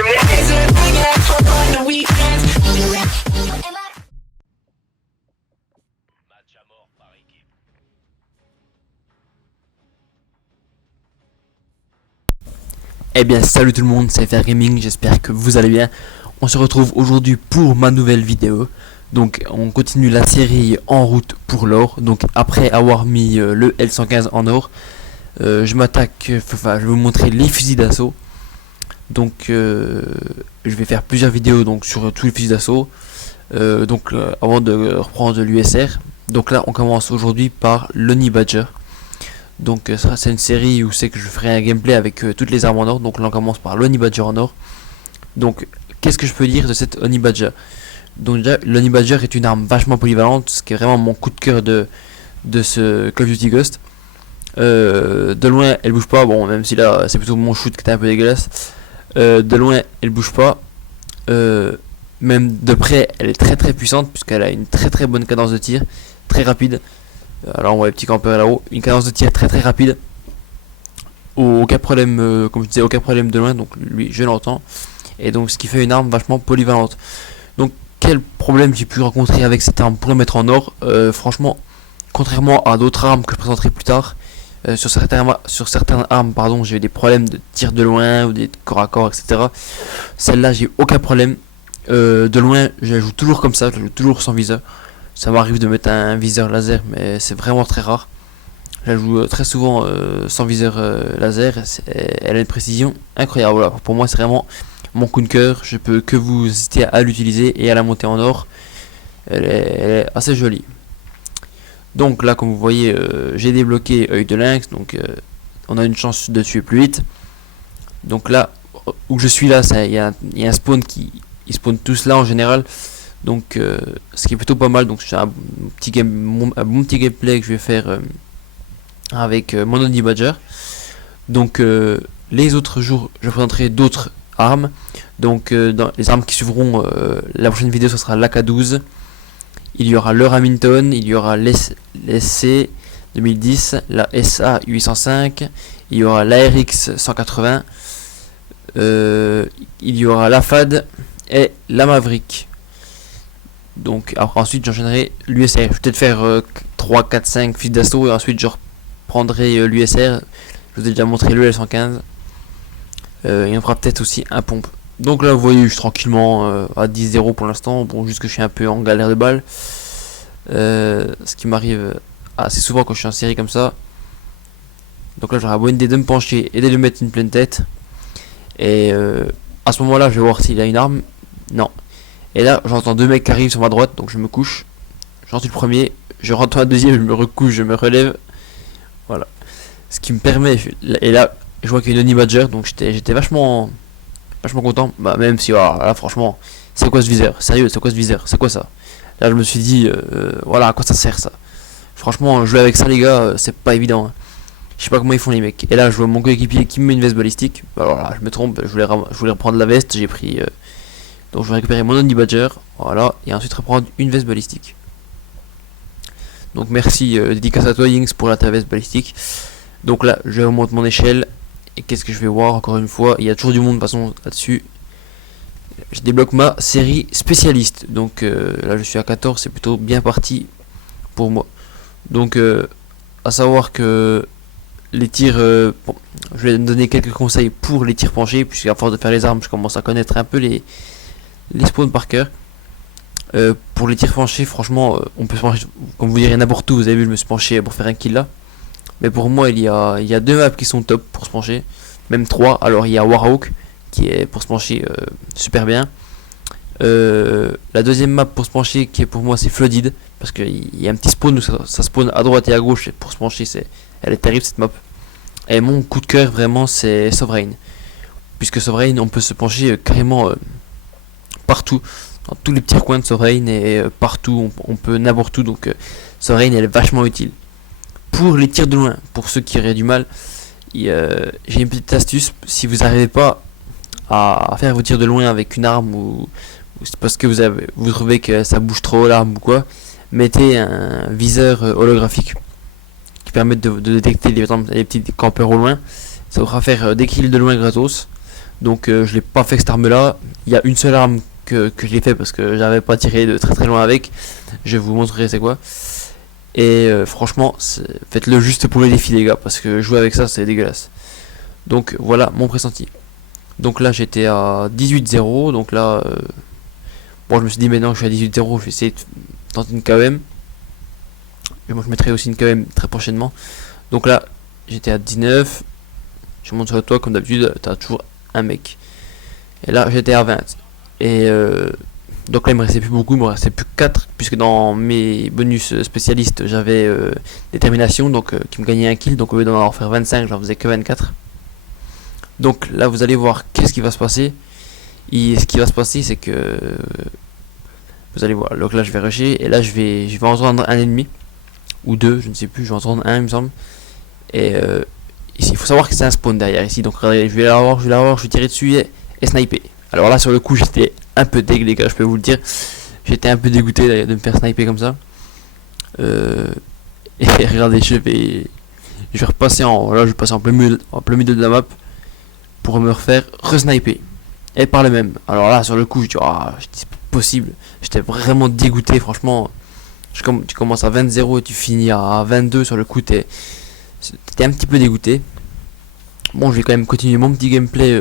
à mort par équipe. Eh bien salut tout le monde, c'est FR Gaming, j'espère que vous allez bien. On se retrouve aujourd'hui pour ma nouvelle vidéo. Donc on continue la série en route pour l'or. Donc après avoir mis le L115 en or, je m'attaque, enfin je vais vous montrer les fusils d'assaut. Donc je vais faire plusieurs vidéos donc sur tous les fusils d'assaut. Avant de reprendre l'USR. Donc là on commence aujourd'hui par l'Honey Badger. Donc ça c'est une série où c'est que je ferai un gameplay avec toutes les armes en or. Donc là on commence par l'Honey Badger en or. Donc qu'est-ce que je peux dire de cette Honey Badger? Donc déjà l'Honey Badger est une arme vachement polyvalente, ce qui est vraiment mon coup de cœur de ce Call of Duty Ghost. De loin elle bouge pas, bon même si là c'est plutôt mon shoot qui était un peu dégueulasse. De loin elle bouge pas. Même de près elle est très puissante puisqu'elle a une très bonne cadence de tir, très rapide. Alors on voit les petits campeurs là-haut, une cadence de tir très rapide. Aucun problème, comme je disais, aucun problème de loin, donc lui je l'entends. Et donc ce qui fait une arme vachement polyvalente. Donc quel problème j'ai pu rencontrer avec cette arme pour le mettre en or? Franchement, contrairement à d'autres armes que je présenterai plus tard, sur certaines armes pardon, j'ai eu des problèmes de tir de loin ou des corps à corps, etc. Celle-là j'ai aucun problème. De loin je joue toujours comme ça, je joue toujours sans viseur. Ça m'arrive de mettre un viseur laser, mais c'est vraiment très rare. Je joue très souvent sans viseur laser. Elle a une précision incroyable. Voilà, pour moi, c'est vraiment mon coup de cœur. Je peux que vous inciter à l'utiliser et à la monter en or. Elle est assez jolie. Donc là, comme vous voyez, j'ai débloqué œil de lynx. Donc on a une chance de tuer plus vite. Donc là, où je suis là, il y a un spawn qui... Ils spawnent tous là en général. Donc ce qui est plutôt pas mal. Donc c'est un bon petit gameplay que je vais faire avec mon Honey Badger. Donc les autres jours je présenterai d'autres armes. Donc dans les armes qui suivront, la prochaine vidéo ce sera l'AK12. Il y aura le Remington, il y aura l'SC 2010, la SA 805, il y aura l'ARX 180, il y aura la FAD et la Maverick. Donc après, ensuite j'enchaînerai l'USR. Je vais peut-être faire 3, 4, 5 fusils d'assaut et ensuite je reprendrai l'USR. Je vous ai déjà montré le L115. Et on fera peut-être aussi un pompe. Donc là vous voyez je suis tranquillement à 10-0 pour l'instant. Bon, juste que je suis un peu en galère de balles. Ce qui m'arrive assez souvent quand je suis en série comme ça. Donc là j'aurai la bonne idée de me pencher et de lui mettre une pleine tête. Et à ce moment là je vais voir s'il a une arme. Non. Et là j'entends deux mecs qui arrivent sur ma droite, donc je me couche. J'entends le premier, je rentre dans la deuxième, je me recouche, je me relève. Voilà. Ce qui me permet, et là je vois qu'il y a une Honey Badger, donc j'étais vachement content. Bah même si là franchement, c'est quoi ce viseur? Sérieux, c'est quoi ce viseur? C'est quoi ça? Là je me suis dit, voilà, à quoi ça sert ça? Franchement, jouer avec ça les gars, c'est pas évident. Hein. Je sais pas comment ils font les mecs. Et là je vois mon coéquipier qui me met une veste balistique. Bah, voilà, je me trompe, je voulais reprendre la veste, j'ai pris... Donc je vais récupérer mon Honey Badger, voilà, et ensuite reprendre une veste balistique. Donc merci, dédicace à toi Yinx pour ta veste balistique. Donc là je remonte mon échelle, et qu'est-ce que je vais voir encore une fois? Il y a toujours du monde de toute façon là-dessus. Je débloque ma série spécialiste, donc là je suis à 14, c'est plutôt bien parti pour moi. Donc à savoir que les tirs, bon, je vais donner quelques conseils pour les tirs penchés, puisqu'à force de faire les armes je commence à connaître un peu les spawns par cœur. Pour les tirs penchés, franchement, on peut se pencher, comme vous direz n'importe où. Vous avez vu, je me suis penché pour faire un kill là. Mais pour moi, il y a deux maps qui sont top pour se pencher, même trois. Alors il y a Warhawk qui est pour se pencher super bien. La deuxième map pour se pencher qui est pour moi c'est Flooded, parce qu'il y a un petit spawn où ça spawn à droite et à gauche, et pour se pencher elle est terrible cette map. Et mon coup de cœur vraiment c'est Sovereign, puisque Sovereign on peut se pencher carrément partout, dans tous les petits coins de Sovereign, et partout on peut n'importe où. Donc Sovereign elle est vachement utile pour les tirs de loin. Pour ceux qui auraient du mal, j'ai une petite astuce. Si vous n'arrivez pas à faire vos tirs de loin avec une arme, ou c'est parce que vous trouvez que ça bouge trop l'arme ou quoi, mettez un viseur holographique qui permet de détecter les petits campeurs au loin. Ça vous fera faire des kills de loin gratos. Donc je l'ai pas fait avec cette arme là. Il y a une seule arme que je l'ai fait parce que j'avais pas tiré de très loin avec. Je vais vous montrer c'est quoi. Et franchement, faites-le juste pour les défis les gars, parce que jouer avec ça c'est dégueulasse. Donc voilà mon pressenti. Donc là j'étais à 18-0, donc là bon je me suis dit maintenant je suis à 18-0, je vais essayer de tenter une KM. Et moi je mettrai aussi une KM très prochainement. Donc là j'étais à 19. Je monte sur le toit comme d'habitude, t'as toujours un mec. Et là j'étais à 20. Et donc là il me restait plus beaucoup, il me restait plus que 4, puisque dans mes bonus spécialistes j'avais détermination, donc qui me gagnait un kill, donc au lieu d'en avoir faire 25 j'en faisais que 24. Donc là vous allez voir qu'est-ce qui va se passer. Et ce qui va se passer c'est que vous allez voir, donc là je vais rusher, et là je vais entendre un ennemi, ou deux, je ne sais plus, je vais entendre un il me semble. Et ici il faut savoir que c'est un spawn derrière ici, donc regardez, je vais l'avoir, je vais tirer dessus et sniper. Alors là sur le coup j'étais un peu deg les gars, je peux vous le dire. J'étais un peu dégoûté de me faire sniper comme ça. Et regardez, je vais repasser là je vais passer en plein milieu de la map pour me refaire re-sniper. Et par le même. Alors là sur le coup je dis c'est possible. J'étais vraiment dégoûté franchement. Tu commences à 20-0 et tu finis à 22 sur le coup, t'es un petit peu dégoûté. Bon je vais quand même continuer mon petit gameplay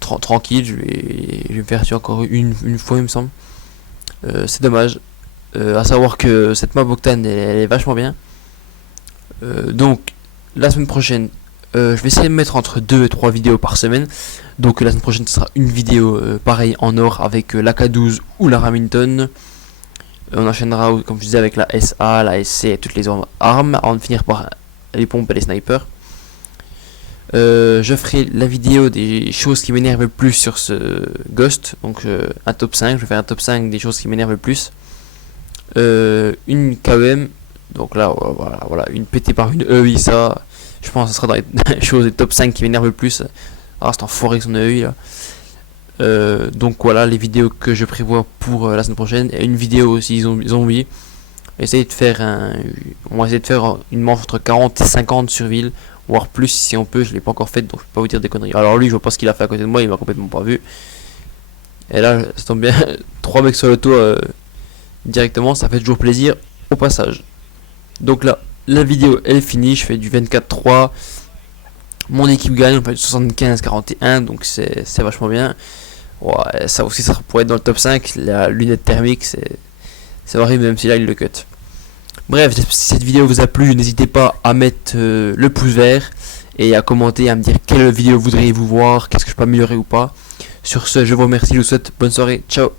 tranquille, je vais me faire tuer encore une fois il me semble. C'est dommage. À savoir que cette map Octane elle est vachement bien. Donc la semaine prochaine je vais essayer de mettre entre 2 et 3 vidéos par semaine. Donc la semaine prochaine ce sera une vidéo pareil en or avec l'AK12 ou la Remington. On enchaînera comme je disais avec la SA, la SC et toutes les armes avant de finir par les pompes et les snipers. Je ferai la vidéo des choses qui m'énervent le plus sur ce Ghost, donc un top 5, je vais faire un top 5 des choses qui m'énervent le plus. Une KM, donc là voilà, une PT par une EI, ça je pense que ce sera dans les choses des top 5 qui m'énervent le plus. C'est enfoiré avec son EI là. Donc voilà les vidéos que je prévois pour la semaine prochaine, et une vidéo aussi zombie. On va essayer de faire une manche entre 40 et 50 sur ville, voire plus si on peut. Je l'ai pas encore fait donc je peux pas vous dire des conneries. Alors lui je vois pas ce qu'il a fait à côté de moi, il m'a complètement pas vu. Et là ça tombe bien, 3 mecs sur le toit directement, ça fait toujours plaisir au passage. Donc là la vidéo elle est finie, je fais du 24-3. Mon équipe gagne, on fait du 75-41, donc c'est vachement bien. Ouais, ça aussi ça pourrait être dans le top 5. La lunette thermique c'est horrible même si là il le cut. Bref, si cette vidéo vous a plu, n'hésitez pas à mettre le pouce vert et à commenter, à me dire quelle vidéo voudriez-vous voir, qu'est-ce que je peux améliorer ou pas. Sur ce, je vous remercie, je vous souhaite bonne soirée, ciao.